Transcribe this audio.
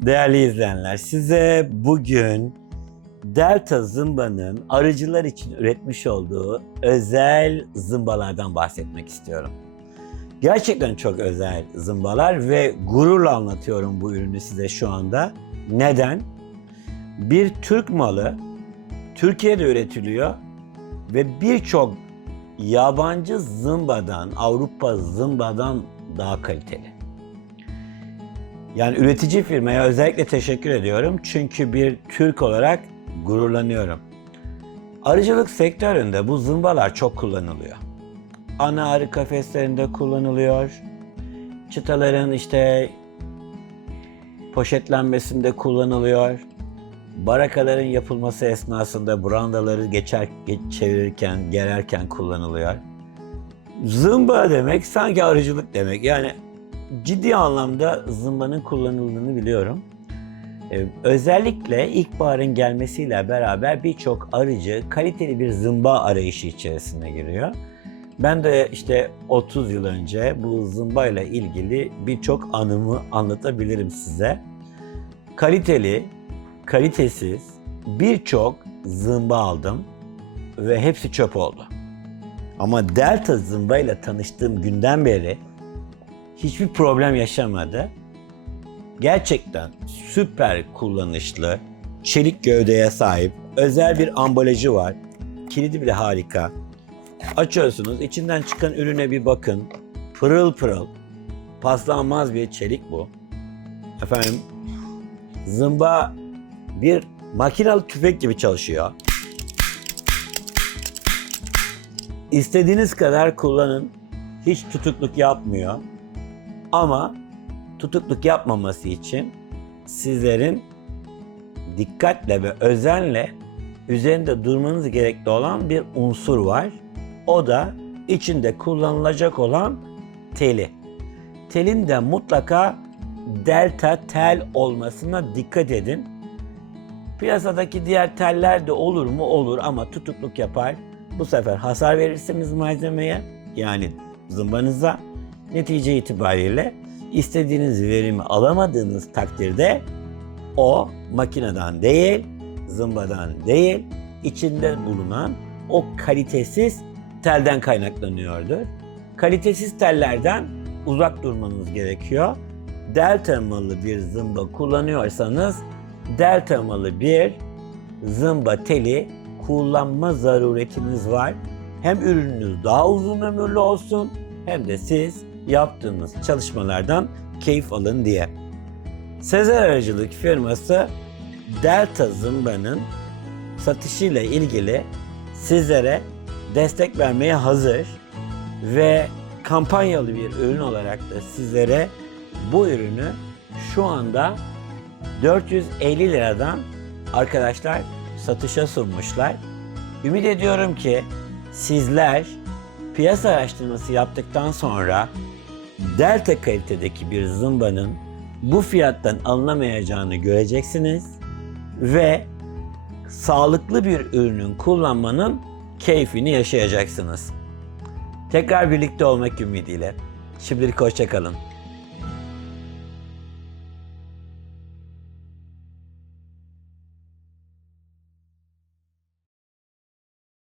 Değerli izleyenler, size bugün Delta Zımba'nın arıcılar için üretmiş olduğu özel zımbalardan bahsetmek istiyorum. Gerçekten çok özel zımbalar ve gururla anlatıyorum bu ürünü size şu anda. Neden? Bir Türk malı Türkiye'de üretiliyor ve birçok yabancı zımbadan, Avrupa zımbadan daha kaliteli. Yani üretici firmaya özellikle teşekkür ediyorum çünkü bir Türk olarak gururlanıyorum. Arıcılık sektöründe bu zımbalar çok kullanılıyor. Ana arı kafeslerinde kullanılıyor. Çıtaların işte poşetlenmesinde kullanılıyor. Barakaların yapılması esnasında brandaları geçer, geç, çevirirken, gererken kullanılıyor. Zımba demek sanki arıcılık demek. Yani ciddi anlamda zımbanın kullanıldığını biliyorum. Ee, özellikle ilkbaharın gelmesiyle beraber birçok arıcı kaliteli bir zımba arayışı içerisine giriyor. Ben de işte 30 yıl önce bu zımbayla ilgili birçok anımı anlatabilirim size. Kaliteli, kalitesiz birçok zımba aldım ve hepsi çöp oldu. Ama Delta zımbayla tanıştığım günden beri hiçbir problem yaşamadı. Gerçekten süper kullanışlı, çelik gövdeye sahip, özel bir ambalajı var. Kilidi bile harika. Açıyorsunuz, içinden çıkan ürüne bir bakın. Pırıl pırıl, paslanmaz bir çelik bu. Efendim, zımba bir makinalı tüfek gibi çalışıyor. İstediğiniz kadar kullanın. Hiç tutukluk yapmıyor. Ama tutukluk yapmaması için sizlerin dikkatle ve özenle üzerinde durmanız gerekli olan bir unsur var. O da içinde kullanılacak olan teli. Telin de mutlaka delta tel olmasına dikkat edin. Piyasadaki diğer teller de olur mu? Olur ama tutukluk yapar. Bu sefer hasar verirsiniz malzemeye yani zımbanıza. Netice itibariyle istediğiniz verimi alamadığınız takdirde o makineden değil, zımbadan değil, içinde bulunan o kalitesiz telden kaynaklanıyordur. Kalitesiz tellerden uzak durmanız gerekiyor. Delta malı bir zımba kullanıyorsanız delta malı bir zımba teli kullanma zaruretiniz var. Hem ürününüz daha uzun ömürlü olsun hem de siz yaptığınız çalışmalardan keyif alın diye. Sezer Aracılık firması Delta Zımba'nın satışıyla ilgili sizlere destek vermeye hazır ve kampanyalı bir ürün olarak da sizlere bu ürünü şu anda 450 liradan arkadaşlar satışa sunmuşlar. Ümit ediyorum ki sizler piyasa araştırması yaptıktan sonra delta kalitedeki bir zımbanın bu fiyattan alınamayacağını göreceksiniz ve sağlıklı bir ürünün kullanmanın keyfini yaşayacaksınız. Tekrar birlikte olmak ümidiyle. Şimdilik hoşçakalın.